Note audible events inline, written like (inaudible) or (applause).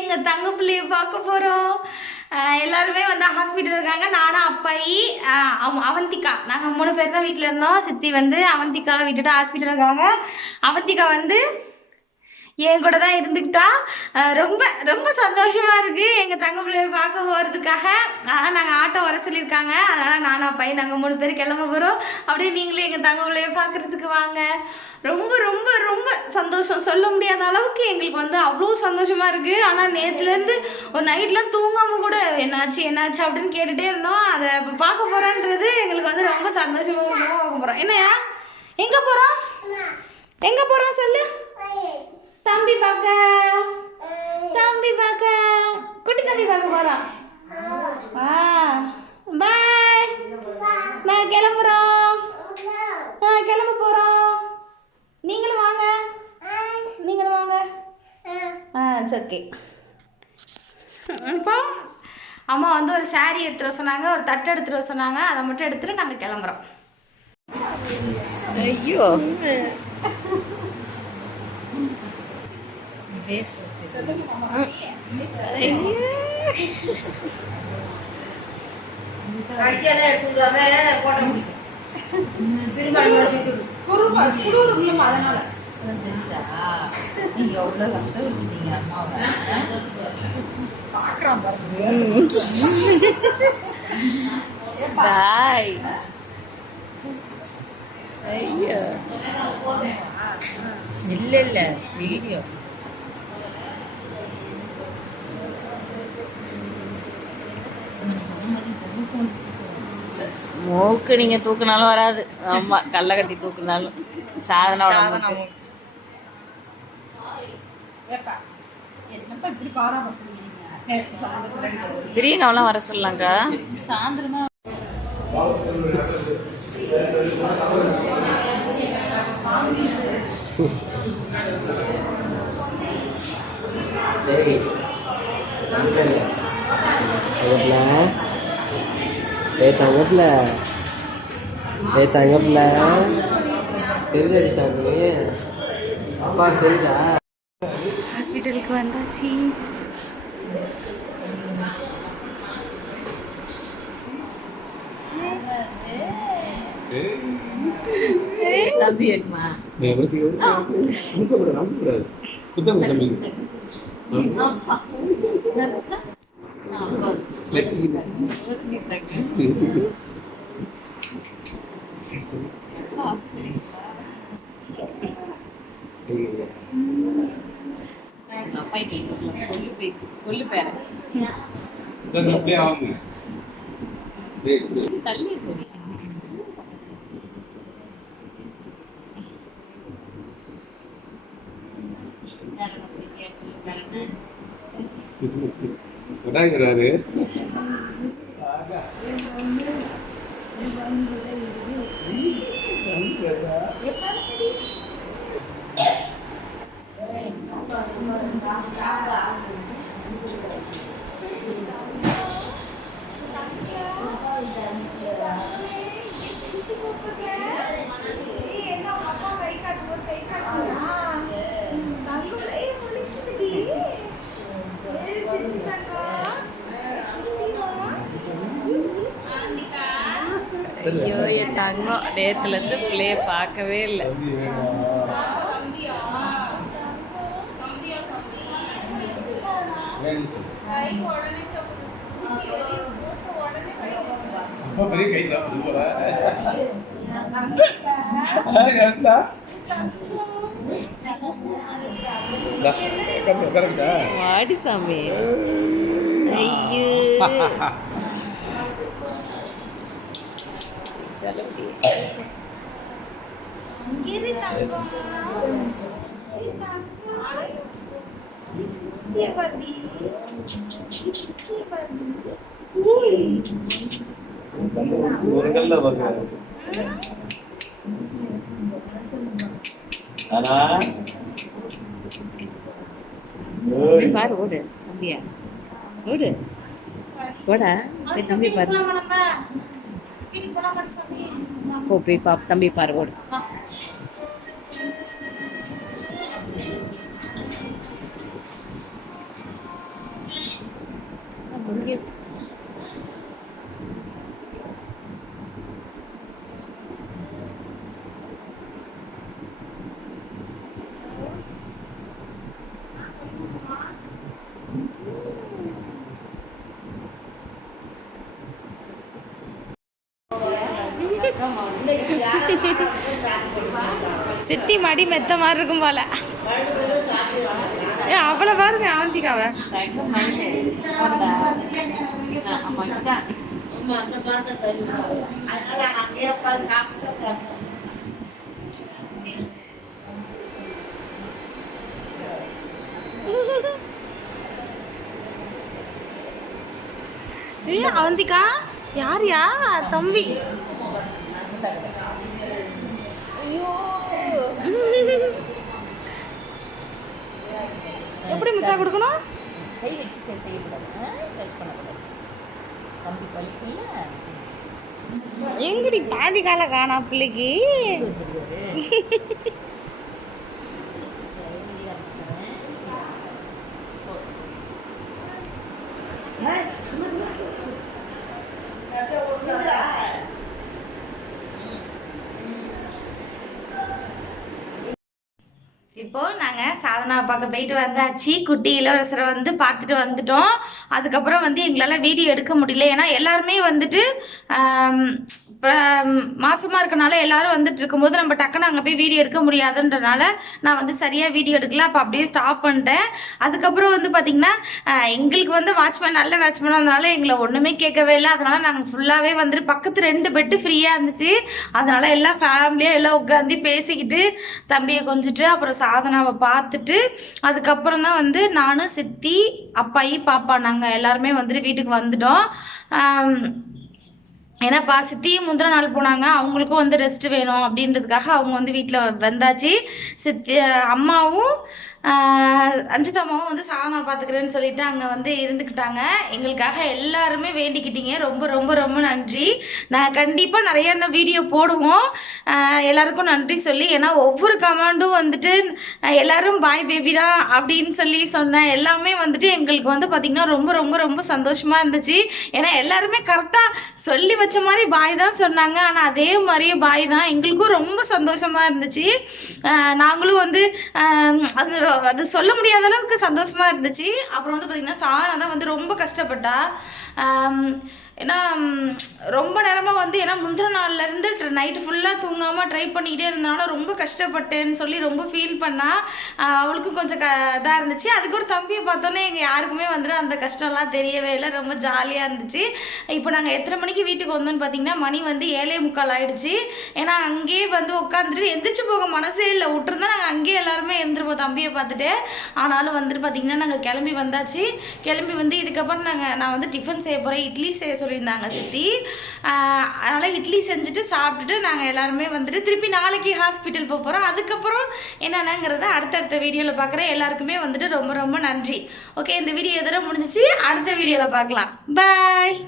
எங்கள் தங்க பிள்ளைய பார்க்க போகிறோம் எல்லாருமே வந்து ஹாஸ்பிட்டல் இருக்காங்க. நானும் அப்பாயி அவந்திகா. நாங்கள் மூணு பேர் தான் வீட்டில் இருந்தோம். சித்தி வந்து அவந்திகாவை விட்டுட்டு ஹாஸ்பிட்டல் இருக்காங்க அவந்திகா வந்து என் கூட தான் இருந்துக்கிட்டா. ரொம்ப ரொம்ப சந்தோஷமாக இருக்குது எங்கள் தங்க பிள்ளைய பார்க்க போகிறதுக்காக ஆனால் நாங்கள் ஆட்டோ வர சொல்லியிருக்காங்க. அதனால் நானும் பையன் நாங்கள் மூணு பேர் கிளம்ப போகிறோம் அப்படியே நீங்களும் எங்கள் தங்க பிள்ளைய பார்க்குறதுக்கு வாங்க. ரொம்ப ரொம்ப ரொம்ப சந்தோஷம். சொல்ல முடியாத அளவுக்கு எங்களுக்கு வந்து அவ்வளோ சந்தோஷமாக இருக்குது ஆனால் நேற்றுலேருந்து ஒரு நைட்லாம் தூங்காமல் கூட என்னாச்சு என்னாச்சு அப்படின்னு கேட்டுகிட்டே இருந்தோம். அதை இப்போ பார்க்க போகிறோன்றது எங்களுக்கு வந்து ரொம்ப சந்தோஷமாக பார்க்க போகிறோம் என்னையா எங்கே போகிறோம் எங்கே போகிறோம் சொல்லு. தம்பி பார்க்க. தம்பி பார்க்க. குட்டி தம்பி பார்க்க போறோம் ஆ பாய். நான் கிளம்புறோம். ஆ கிளம்ப போறோம். நீங்களும் வாங்க. நீங்களும் வாங்க. ஆ ஓகே இப்போ அம்மா வந்து ஒரு எடுத்துட்டு வர சொன்னாங்க ஒரு தட்டு எடுத்துட்டு வர சொன்னாங்க. அதை மட்டும் எடுத்துட்டு நாங்கள் கிளம்புறோம். ஐயோ. அம்மாவை பாய் ஐயோ இல்ல இல்ல வீடியோ மூக்கு நீங்க தூக்குனாலும் வராது. ஆமா கல்லை கட்டி தூக்குனாலும். சாதனோட மூக்கு. பிரியங்காவெல்லாம் வர சொல்லலாங்க சாயந்தரமா? டேய் ஏய் தங்கப்பில ஏய் தங்கப்பில தெரிஞ்சடி சாமி அப்பா தெரியுதா ஹாஸ்பிட்டலுக்கு வந்தாச்சு. தம்பி வேணுமா அப்பா கொல்லு தள்ளி விடாங்கிறாரு ஐயோ என் நேத்துல இருந்து பிள்ளைய பார்க்கவே இல்லை. அப்பா பெரிய கை சாப்பிடுது போல. ஏன்டா உட்காருங்கடா வாடி சாமி. ஐயோ. (laughs) ஆனா? போய் பாரு ஓடு தம்பியா. ஓடு. ஓடா தம்பி பாரு. ಹೋಗ್ಬೇಕು ತಮ್ಮಿ ಪಾರ್ಗೋಡ್ ಹಾಂ சித்தி மடி மெத்த மாதிரி இருக்கும் போல. ஏ அவ்வளோ பாருங்க அவந்திக்காவ ஏ அவந்திக்கா யார் யா? தம்பி. எப்படி முத்தா கொடுக்கணும்? கை வச்சு கை செய்யக்கூடாது. டச் பண்ணக்கூடாது. தம்பி பழிக்குள்ள எங்கடி பாதி கால காணா பிள்ளைக்கு? இப்போது இப்போ நாங்கள் சாதனா பார்க்க போயிட்டு வந்தாச்சு. குட்டி இளவரசரை வந்து பார்த்துட்டு வந்துட்டோம். அதுக்கப்புறம் வந்து எங்களால் வீடியோ எடுக்க முடியல. ஏன்னா எல்லாருமே வந்துட்டு மாசமாக இருக்கனால எல்லாரும் வந்துட்டு இருக்கும்போது நம்ம டக்குன்னு அங்கே போய் வீடியோ எடுக்க முடியாதுன்றனால நான் வந்து சரியாக வீடியோ எடுக்கல. அப்போ அப்படியே ஸ்டாப் பண்ணிட்டேன். அதுக்கப்புறம் வந்து பார்த்திங்கன்னா எங்களுக்கு வந்து வாட்ச்மேன் நல்ல வாட்ச்மேன் வந்தனால எங்களை ஒன்றுமே கேட்கவே இல்லை. அதனால் நாங்கள் ஃபுல்லாகவே வந்துட்டு பக்கத்து ரெண்டு பெட்டு ஃப்ரீயாக இருந்துச்சு. அதனால எல்லாம் ஃபேமிலியாக எல்லாம் உட்காந்து பேசிக்கிட்டு தம்பியை கொஞ்சிட்டு அப்புறம் சாதனாவை பார்த்துட்டு அதுக்கப்புறம் தான் வந்து நானும் சித்தி அப்பாயி பாப்பா நாங்கள் எல்லாருமே வந்துட்டு வீட்டுக்கு வந்துட்டோம். ஏன்னா பா சித்தியும் முந்திர நாள் போனாங்க. அவங்களுக்கும் வந்து ரெஸ்ட் வேணும் அப்படின்றதுக்காக அவங்க வந்து வீட்டில் வந்தாச்சு. சித்தி அம்மாவும் ஆஹ், அஞ்சித் அம்மாவும் வந்து சாமா பார்த்துக்கிறேன்னு சொல்லிட்டு அங்கே வந்து இருந்துக்கிட்டாங்க. எங்களுக்காக எல்லாருமே வேண்டிக்கிட்டீங்க. ரொம்ப ரொம்ப ரொம்ப நன்றி. நான் கண்டிப்பாக நிறைய இன்னும் வீடியோ போடுவோம். எல்லாருக்கும் நன்றி சொல்லி ஏன்னா ஒவ்வொரு கமாண்டும் வந்துட்டு எல்லாரும் பாய் பேபி தான் அப்படின்னு சொல்லி சொன்னேன் எல்லாமே வந்துட்டு எங்களுக்கு வந்து பார்த்திங்கன்னா ரொம்ப ரொம்ப ரொம்ப சந்தோஷமாக இருந்துச்சு. ஏன்னா எல்லாருமே கரெக்டாக சொல்லி வச்சு மாதிரி பாய் தான் சொன்னாங்க. ஆனால் அதே மாதிரியே பாய் தான் எங்களுக்கும் ரொம்ப சந்தோஷமாக இருந்துச்சு. நாங்களும் வந்து அது அது சொல்ல முடியாத அளவுக்கு சந்தோஷமாக இருந்துச்சு. அப்புறம் வந்து பார்த்திங்கன்னா சாரா தான் வந்து ரொம்ப கஷ்டப்பட்டா. ஏன்னா ரொம்ப நேரமாக வந்து ஏன்னா முந்திர நாள்லேருந்து நைட்டு ஃபுல்லாக தூங்காமல் ட்ரை பண்ணிக்கிட்டே இருந்தனால ரொம்ப கஷ்டப்பட்டேன்னு சொல்லி ரொம்ப ஃபீல் பண்ணால் அவளுக்கும் கொஞ்சம் க இதாக இருந்துச்சு. அதுக்கு ஒரு தம்பியை பார்த்தோன்னே எங்கள் யாருக்குமே வந்துட்டு அந்த கஷ்டம்லாம் தெரியவே இல்லை. ரொம்ப ஜாலியாக இருந்துச்சு. இப்போ நாங்கள் எத்தனை மணிக்கு வீட்டுக்கு வந்தோன்னு பார்த்தீங்கன்னா மணி வந்து ஏழே முக்கால் ஆகிடுச்சு ஏன்னா அங்கேயே வந்து உட்காந்துட்டு எந்திரிச்சு போக மனசே இல்லை. விட்டுருந்தா நாங்கள் அங்கேயே எல்லாருமே இருந்துருப்போம் தம்பியை பார்த்துட்டு. ஆனாலும் வந்துட்டு பார்த்தீங்கன்னா நாங்கள் கிளம்பி வந்தாச்சு. கிளம்பி வந்து இதுக்கப்புறம் நாங்கள் நான் வந்து டிஃபன் செய்ய போகிறேன் இட்லி செய்ய சொல்லியிருந்தாங்க சித்தி. அதனால் இட்லி செஞ்சுட்டு சாப்பிட்டுட்டு நாங்கள் எல்லாருமே வந்துட்டு திருப்பி நாளைக்கு ஹாஸ்பிட்டல் போக போகிறோம் அதுக்கப்புறம் என்னென்னங்கிறத அடுத்தடுத்த வீடியோவில் பார்க்குறேன் எல்லாருக்குமே வந்துட்டு ரொம்ப ரொம்ப நன்றி. ஓகே இந்த வீடியோ எதிர முடிஞ்சிச்சு. அடுத்த வீடியோவில் பார்க்கலாம் பாய்